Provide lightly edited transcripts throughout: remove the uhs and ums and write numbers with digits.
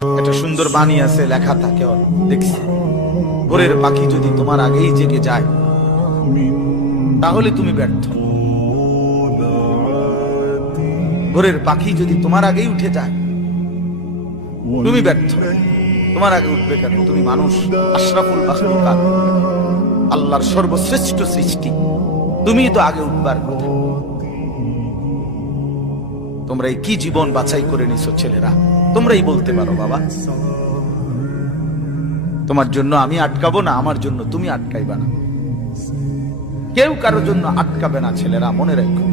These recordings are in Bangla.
একটা সুন্দর বাণী আছে, লেখা থাকে, দেখছি, ভোরের পাখি যদি তোমার আগেই জেগে যায় তাহলে তুমি ব্যর্থ। ভোরের পাখি যদি তোমার আগেই উঠে যায় তুমি ব্যর্থ। তোমার আগে উঠবে কেন? তুমি মানুষ, আশরাফুল মাখলুকাত, আল্লাহর সর্বশ্রেষ্ঠ সৃষ্টি, তুমি তো আগে উঠবার কথা। তোমরা এই কি জীবন বাছাই করে নিছো ছেলেরা? তোমরাই বলতে পারো বাবা। তোমার জন্য আমি আটকাবো না, আমার জন্য তুমি আটকাইবা না। কেউ কারোর জন্য আটকাবে না ছেলেরা, মনে রাখো।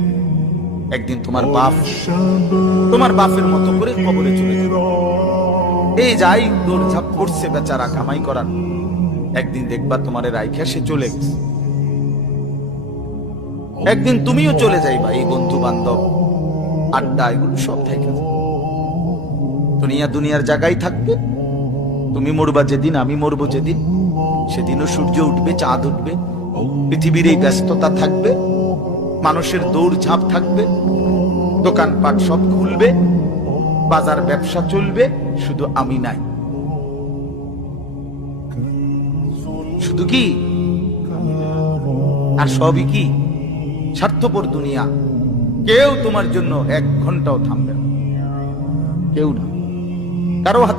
একদিন তোমার বাপের মতো করে কবরে চলে যাবে। এই যাই দৌড়ঝাঁপ করছে বেচারা কামাই করার, একদিন দেখবা তোমার রাইখা সে চলে গেছে। একদিন তুমিও চলে যাইবা। এই বন্ধু বান্ধব আড্ডা এগুলো সব থেকে দুনিয়ার জায়গায় থাকবে। তুমি মরবা যেদিন, আমি মরবো যেদিন, সেদিনও সূর্য উঠবে, চাঁদ উঠবে, পৃথিবীর এই ব্যস্ততা থাকবে, মানুষের দৌড়ঝাঁপ থাকবে, দোকানপাট সব খুলবে, বাজার ব্যবসা চলবে, শুধু আমি নাই। শুধু কি আর সবই কি স্বার্থপর দুনিয়া। কেউ তোমার জন্য 1 ঘন্টাও থামবে না, কেউ না। কারো হাতে